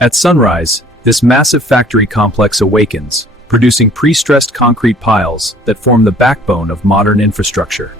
At sunrise, this massive factory complex awakens, producing pre-stressed concrete piles that form the backbone of modern infrastructure.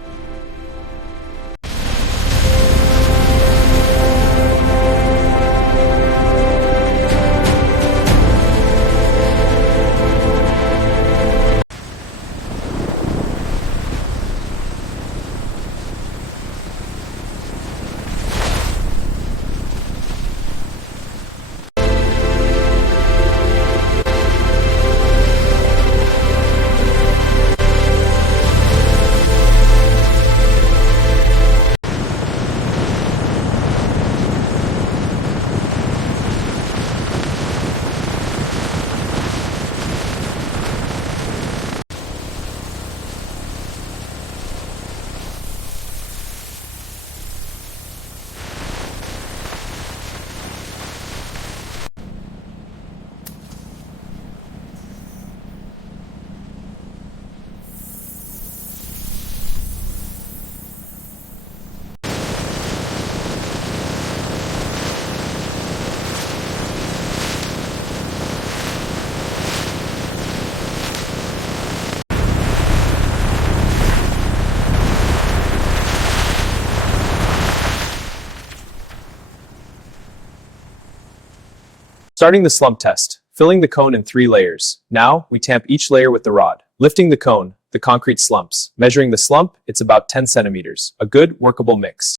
Starting the slump test, filling the cone in 3 layers. Now, we tamp each layer with the rod. Lifting the cone, the concrete slumps. Measuring the slump, it's about 10 centimeters. A good, workable mix.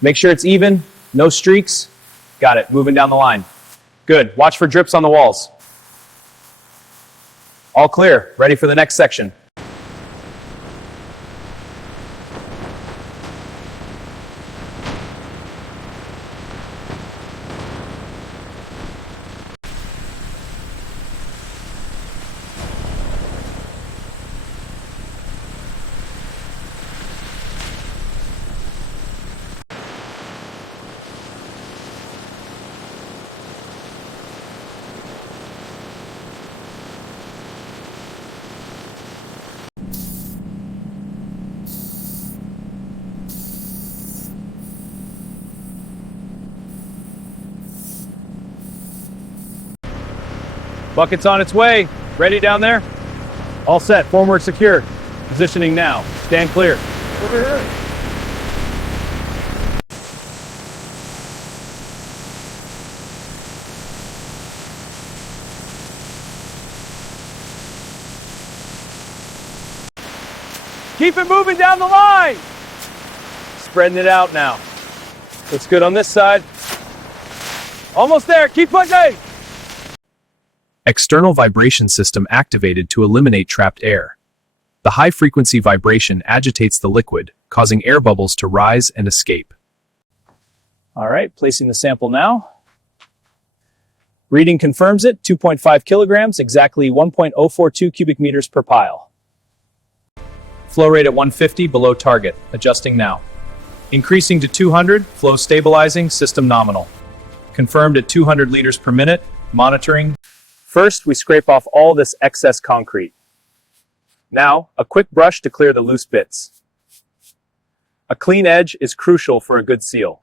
Make sure it's even, no streaks. Got it, moving down the line. Good, watch for drips on the walls. All clear, ready for the next section. Bucket's on its way. Ready down there? All set. Formwork secured. Positioning now. Stand clear. Over here. Keep it moving down the line. Spreading it out now. Looks good on this side. Almost there. Keep pushing. External vibration system activated to eliminate trapped air. The high-frequency vibration agitates the liquid, causing air bubbles to rise and escape. All right, placing the sample now. Reading confirms it, 2.5 kilograms, exactly 1.042 cubic meters per pile. Flow rate at 150, below target, adjusting now. Increasing to 200, flow stabilizing, system nominal. Confirmed at 200 liters per minute, monitoring. First, we scrape off all this excess concrete. Now, a quick brush to clear the loose bits. A clean edge is crucial for a good seal.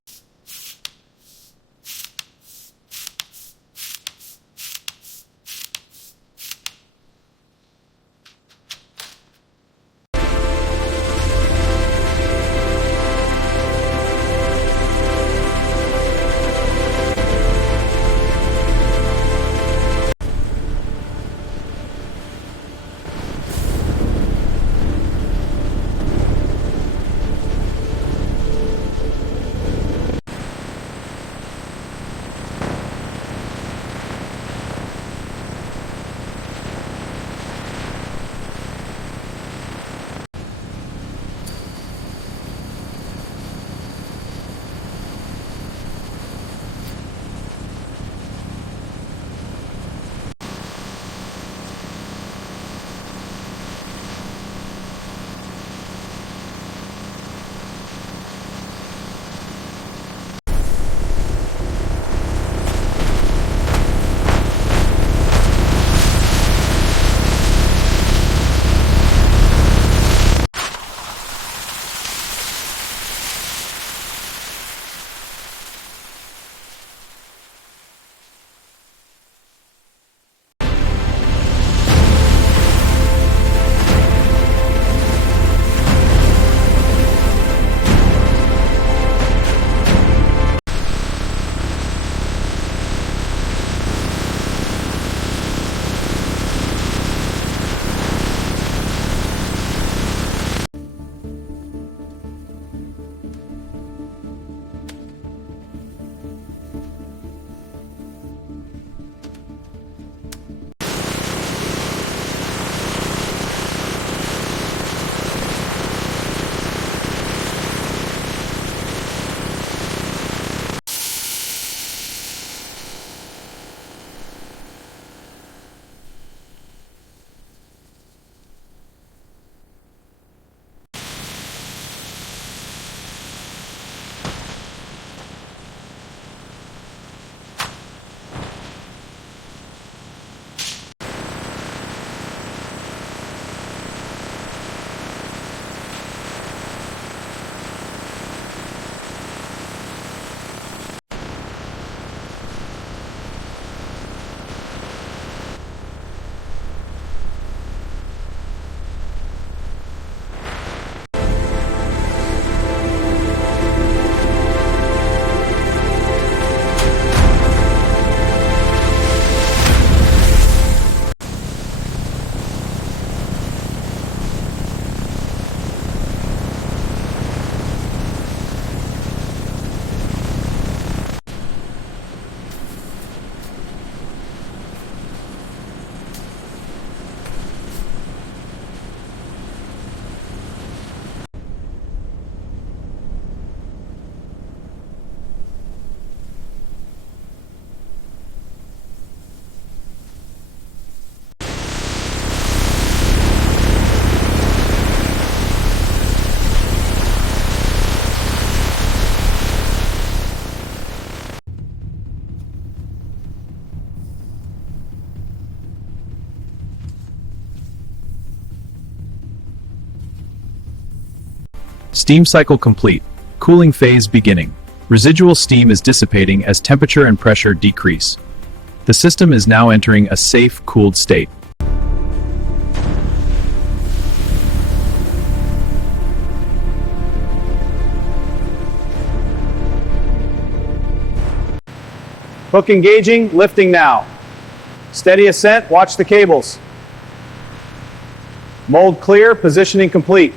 Steam cycle complete. Cooling phase beginning. Residual steam is dissipating as temperature and pressure decrease. The system is now entering a safe, cooled state. Hook engaging, lifting now. Steady ascent, watch the cables. Mold clear, positioning complete.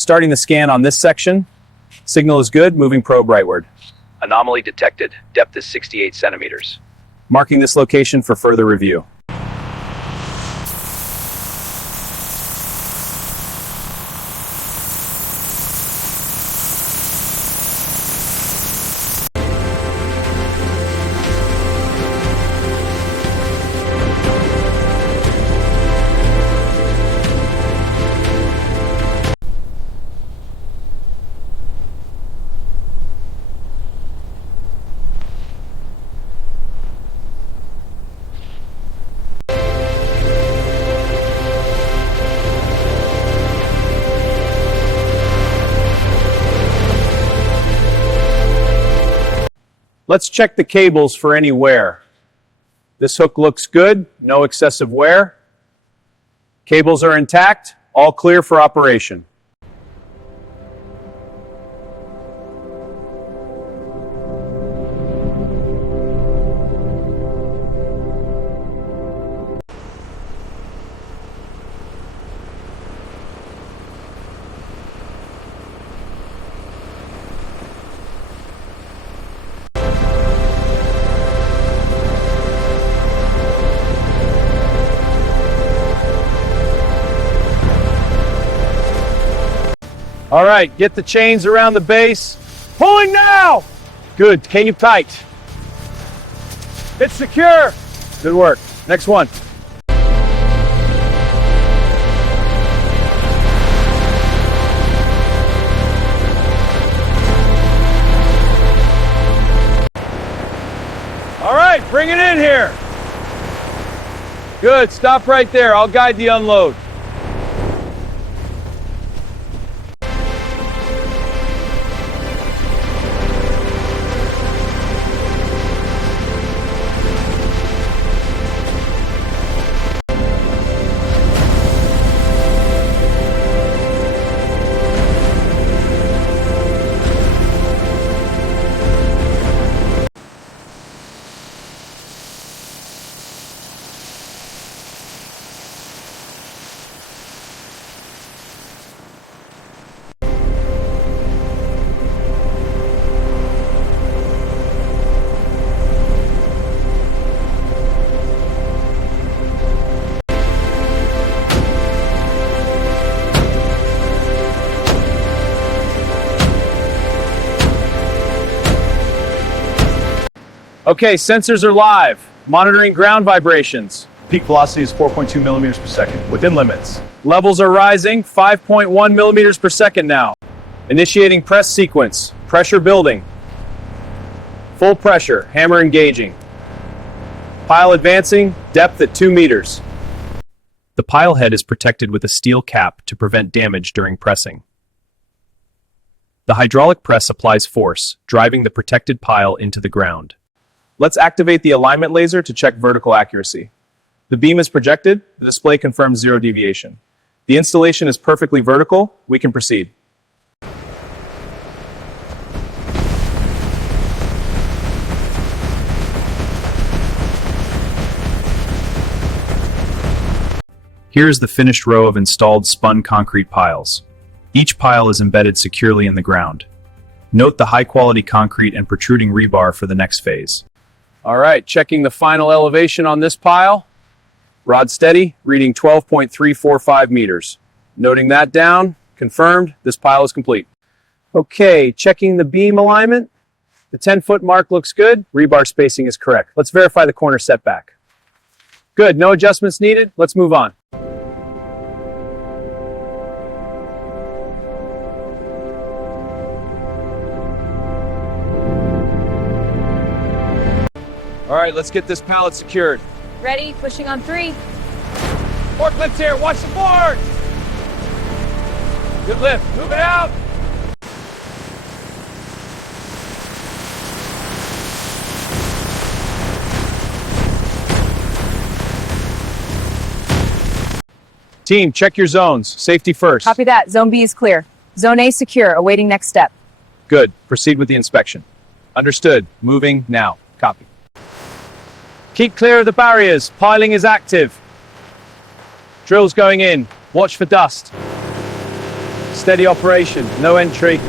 Starting the scan on this section. Signal is good, moving probe rightward. Anomaly detected. Depth is 68 centimeters. Marking this location for further review. Let's check the cables for any wear. This hook looks good, no excessive wear. Cables are intact, all clear for operation. All right, get the chains around the base. Pulling now! Good, hang tight. It's secure. Good work. Next one. All right, bring it in here. Good, stop right there. I'll guide the unload. Okay, sensors are live. Monitoring ground vibrations. Peak velocity is 4.2 millimeters per second, within limits. Levels are rising, 5.1 millimeters per second now. Initiating press sequence. Pressure building. Full pressure, hammer engaging. Pile advancing, depth at 2 meters. The pile head is protected with a steel cap to prevent damage during pressing. The hydraulic press applies force, driving the protected pile into the ground. Let's activate the alignment laser to check vertical accuracy. The beam is projected, the display confirms 0 deviation. The installation is perfectly vertical, we can proceed. Here is the finished row of installed spun concrete piles. Each pile is embedded securely in the ground. Note the high-quality concrete and protruding rebar for the next phase. All right, checking the final elevation on this pile. Rod steady, reading 12.345 meters. Noting that down, confirmed, this pile is complete. Okay, checking the beam alignment. The 10-foot mark looks good. Rebar spacing is correct. Let's verify the corner setback. Good, no adjustments needed. Let's move on. All right, let's get this pallet secured. Ready? Pushing on 3. Forklifts here, watch the board! Good lift, move it out! Team, check your zones. Safety first. Copy that. Zone B is clear. Zone A secure. Awaiting next step. Good. Proceed with the inspection. Understood. Moving now. Copy. Keep clear of the barriers. Piling is active. Drills going in. Watch for dust. Steady operation, no entry.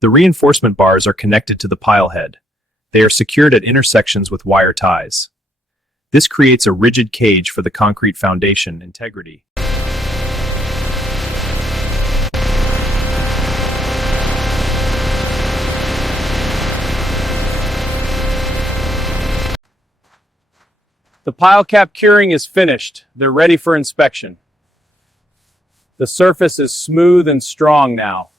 The reinforcement bars are connected to the pile head. They are secured at intersections with wire ties. This creates a rigid cage for the concrete foundation integrity. The pile cap curing is finished. They're ready for inspection. The surface is smooth and strong now.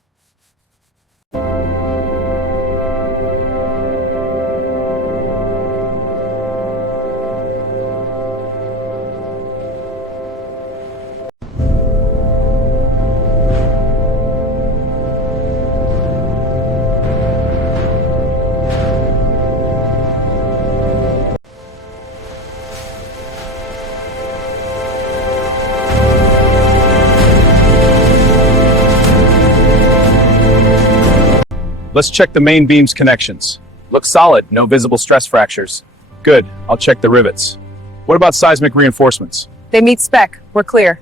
Let's check the main beam's connections. Looks solid, no visible stress fractures. Good, I'll check the rivets. What about seismic reinforcements? They meet spec. We're clear.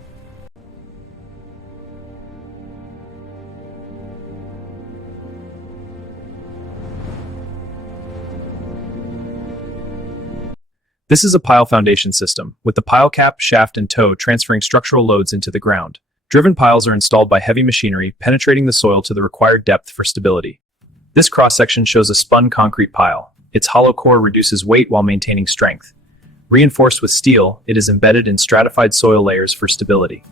This is a pile foundation system, with the pile cap, shaft, and toe transferring structural loads into the ground. Driven piles are installed by heavy machinery, penetrating the soil to the required depth for stability. This cross-section shows a spun concrete pile. Its hollow core reduces weight while maintaining strength. Reinforced with steel, it is embedded in stratified soil layers for stability.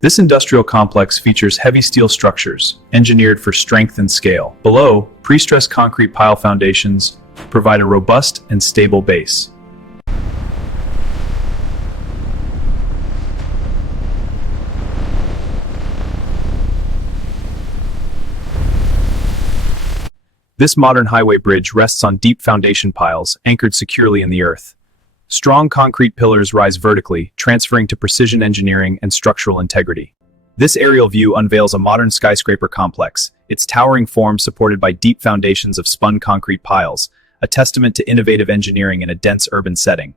This industrial complex features heavy steel structures, engineered for strength and scale. Below, pre-stressed concrete pile foundations provide a robust and stable base. This modern highway bridge rests on deep foundation piles, anchored securely in the earth. Strong concrete pillars rise vertically, transferring to precision engineering and structural integrity. This aerial view unveils a modern skyscraper complex, its towering form supported by deep foundations of spun concrete piles, a testament to innovative engineering in a dense urban setting.